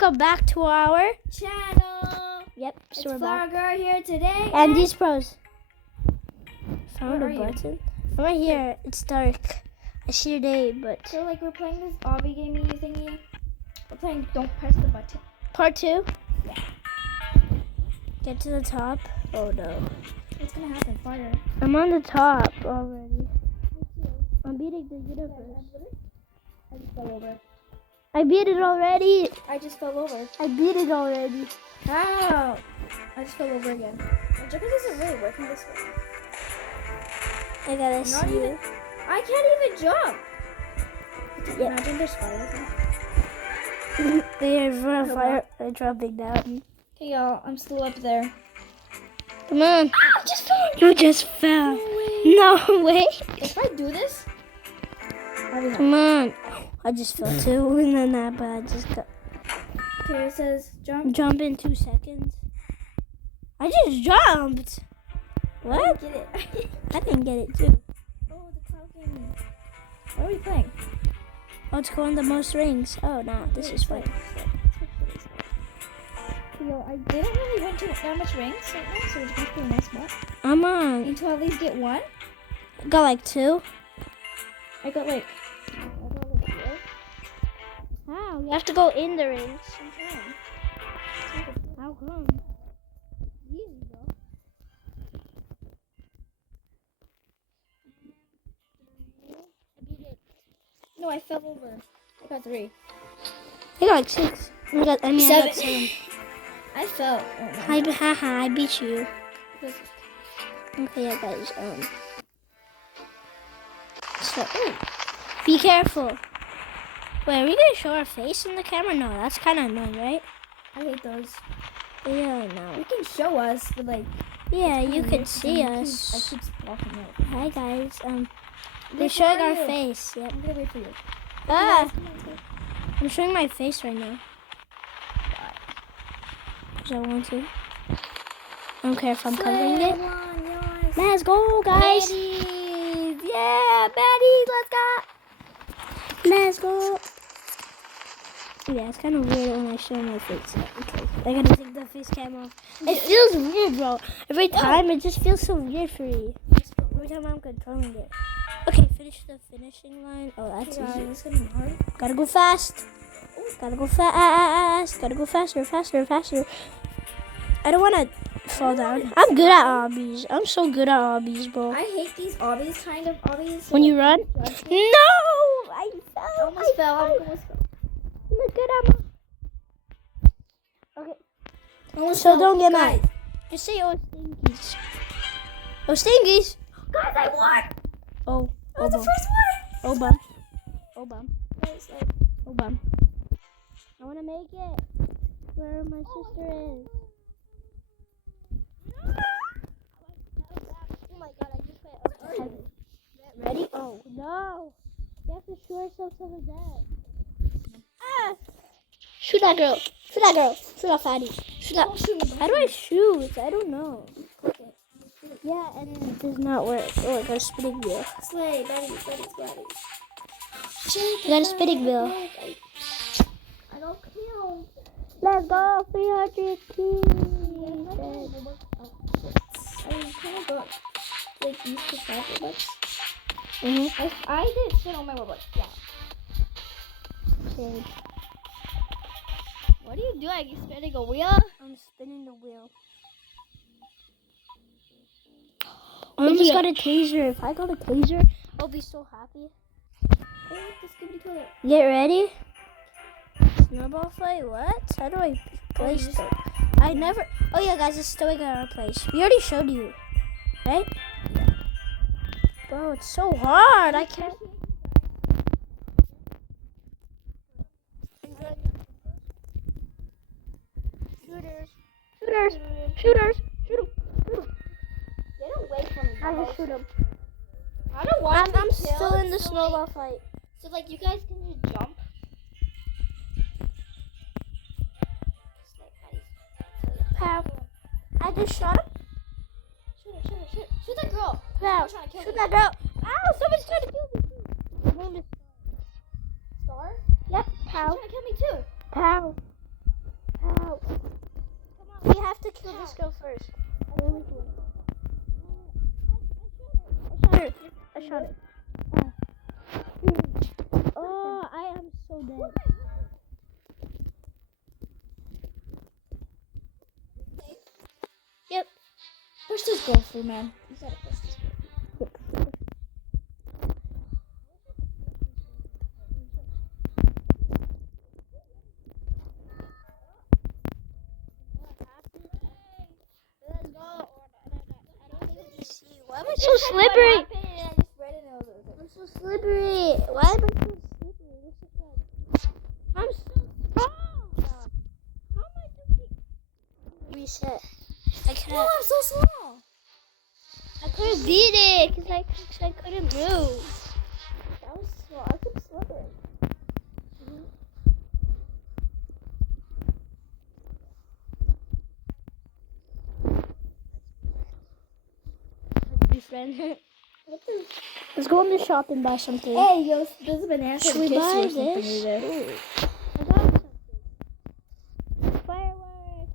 welcome back to our channel. Yep, It's so we're Flower back. Girl here today. And these pros. Found a Where are you? button. I'm right here. It's dark. I see your name, but So like we're playing this obby gaming thingy. We're playing Don't Press the Button. part 2. Yeah. Get to the top. Oh no. What's gonna happen? Fire. I'm on the top already. I'm beating the universe. I just fell over. I beat it already. I just fell over. I beat it already. How? I just fell over again. My jumping isn't really working this way. I gotta Not see even. you. I can't even jump. Yep. Imagine there's fire. They're fire. They're dropping down. Hey y'all, I'm still up there. Come on. I just fell. You just fell. No way. If I do this, I'll be happy. Come on. I just fell too, and then that, but I just got Okay, it says jump. jump in 2 seconds. I just jumped. What? Get it. I didn't get it too. Oh, the cloud gaming. What are we playing? Oh, it's going the most rings. Oh no, this is fun. Yo, I didn't really win that much rings right now, so it's going to be a nice spot. I'm on. Until at least get one. Got like 2. I got like 0. How? You have to go in the rings. I'm trying. How come? Easy though. No, I fell over. I got 3. I got like 6. I got 7. I fell. Oh, I beat you. no. Okay, yeah, guys. So, be careful. Wait, are we gonna show our face in the camera? No, that's kind of annoying, right? I hate those. Yeah, no. You can show us, but like. Yeah, it's you kinda can weird see 'cause us. I keep walking out. Hi guys. We're Wait, showing where our are you? face. Yep. I'm gonna wait for you. Ah, Come on, come on. I'm showing my face right now. Cause I want to. I don't care if I'm covering it. Come on, yes. Let's go, guys. Baddies. Yeah, baddies, let's go. Let's go. Yeah, it's kind of weird when I show my face. Okay, I gotta take the face cam off. It feels weird, bro. Every time, it just feels so weird for me. Every time I'm controlling it. Okay, finish the finishing line. Oh, that's easy. It's gonna be hard. Gotta go fast. Gotta go fast. Gotta go faster, faster, faster. I don't wanna fall down. I'm good at obbies. I'm so good at obbies, bro. I hate these obbies, kind of obbies. When you run? No! I fell. I almost fell. I almost fell. Look at him. Okay. Almost So fell. don't get Guys. mad. Just say oh stinkies. Oh stinkies. Guys, I won. Oh. I was the bum. first one. Oh bum. Oh bum. Guys, like, Oh bum. I wanna make it. Where my sister is. Oh my god, I just went up to heaven. Ready? Oh no. You have to shoot ourselves to the death. Ah! Shoot that girl. Shoot that girl. Shoot that fatty. Shoot that. don't shoot me. How do I shoot? I don't know. Yeah, and it does not work. Oh, I got a spinning wheel. Slay, baddies, baddies, baddies. I got a spinning wheel. I don't kill. Let's go, 300 keys. I kind of got like used to 5 Robux. Mm-hmm. I did shit on my Robux. Yeah. Okay. What do you do? Are you spinning a wheel? I'm spinning the wheel. I almost got a taser. If I got a taser, I'll be so happy. Hey, this could be cool. Get ready. Snowball fight? What? How do I play stuff? I never. Oh yeah, guys, it's still at our place. We already showed you, right? Yeah. Bro, it's so hard. I can't. Shooters. Shooters. Shooters. Shoot 'em. Shoot 'em. Get away from me. I guys. just shoot him. I don't want to be I'm still killed, in the so, snowball fight. So like you guys can just jump. Pow. I just shot him. Shoot that girl. Pow. Someone's trying to kill Shoot me. that girl. Ow, someone's trying to kill me too. His name is Star? Yep. She's Pow. trying to kill me too. Pow. shot it. Oh, I am so dead. Yep. Push this goal through, man. You gotta push this goal. Why am I so slippery? I'm so slippery. Why am I so slippery? Look at that. I'm so strong. How am I doing? Reset. I can't. No, I'm so small. I couldn't beat it because I couldn't move. That was small. I keep slipping. Be friend. Let's go in the shop and buy something. Hey, yo, there's a banana. Should we buy this? Ooh. I got something. Fireworks.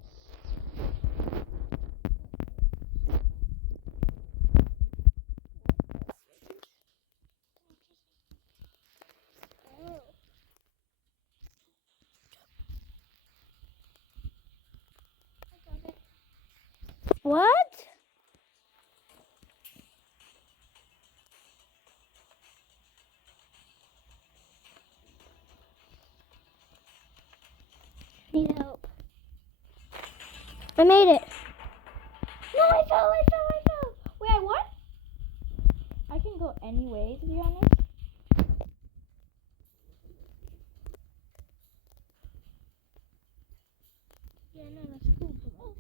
What? Need help. I made it. No, I fell. Wait, I won? I can go any way, to be honest. Yeah, no, that's cool. But oh,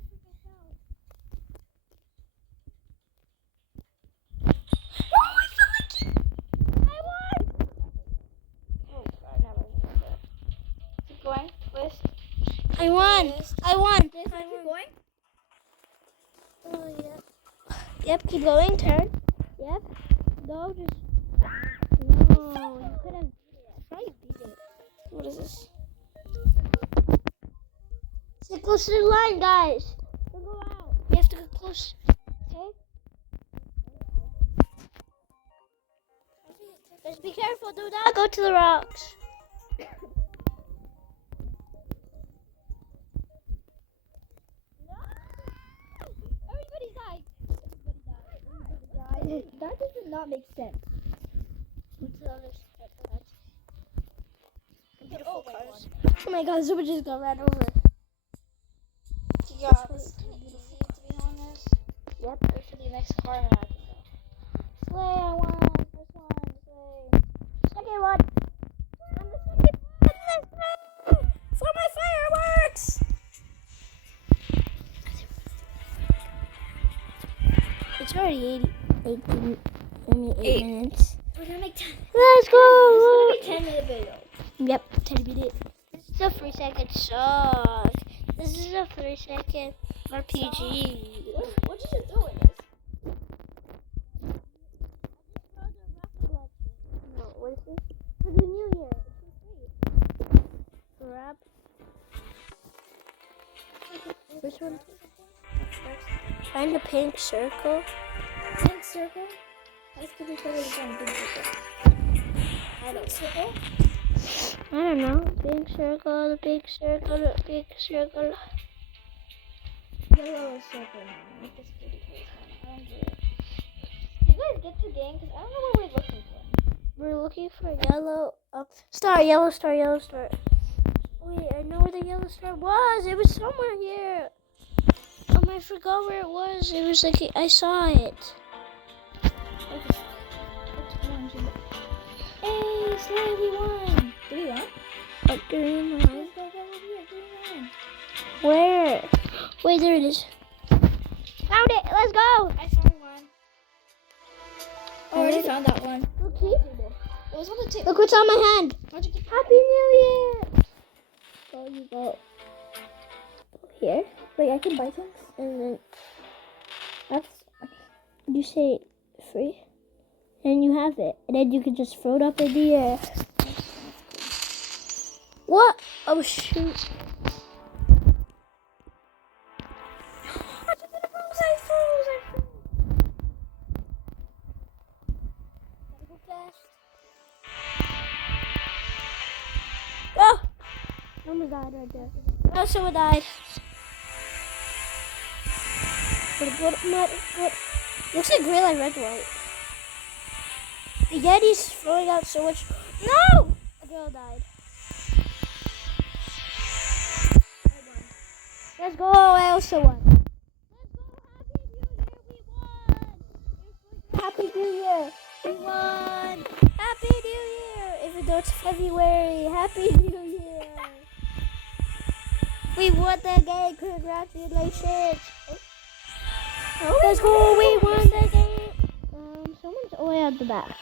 No, I fell again. I won. Oh, God, never mind that. Keep going, twist. I won. I won. Keep going. Oh, yeah. Yep, keep going. Turn. Yep. Go. Just. No, you could have. Probably beat it. What is this? Get close to the line, guys. Don't go out. You have to get close. Okay? Just be careful. Do not go to the rocks. Everybody died. That does not make sense. What's the other side? Beautiful Oh, cars. Oh my God, Zuba just got ran over. Yeah, this is kind of easy, to be honest. Yep. Wait for the next car and I can go. Slay, I won. First one, slay. Second one. I'm the second one. Let's go. For my fireworks. It's already 8 minutes. We're gonna make 10. Let's go. This is gonna be 10-minute video. Yep, 10 minutes. This is a 3-second song. This is a 3-second RPG. What did you do with this? No, what is this? For the new year. It's free. Grab. Which one? Find the pink circle. Pink circle? Let's give each other one pink circle. I don't circle. I don't know. Pink circle, the pink circle, the pink circle. Yellow circle. Make this pretty cool. I don't get it. You guys get the game? Because I don't know what we're looking for. We're looking for yellow. Star, yellow star, yellow star. Wait, I know where the yellow star was. It was somewhere here. I forgot where it was. It was like I saw it. Hey, Slay, we won! Did we win? What green line? Where? Wait, there it is. Found it. Let's go. I found one. I already found that one. Look, see? It was on the table. Look what's on my hand. How'd you get Happy New Year. So you go here, Wait, I can buy things? and then that's you say free, and you have it, and then you can just throw it up in the air. What? Oh shoot! I froze. someone died right there. Oh, someone died. What? Looks like gray, like red, white. The Yeti's throwing out so much. No! A girl died. Let's go. I also won. Let's go. Happy New Year. We won. Happy New Year. Even though it's February. Happy New Year. We won the game. Congratulations. Oh, let's go. We won the game. Someone's way at the back.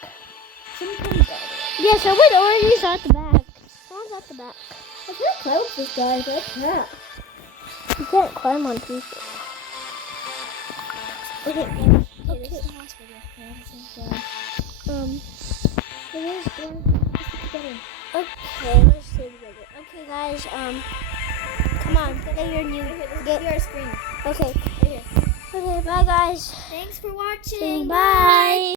Yeah, someone already's at the back. Someone's at the back. I can't close this guy, but I can't. You can't climb on people. Okay. It is the last video. It is good. Okay, let's stay together. Okay, guys, come on, get your new, get your screen. Okay. Right here. Okay, bye, guys. Thanks for watching. Bye.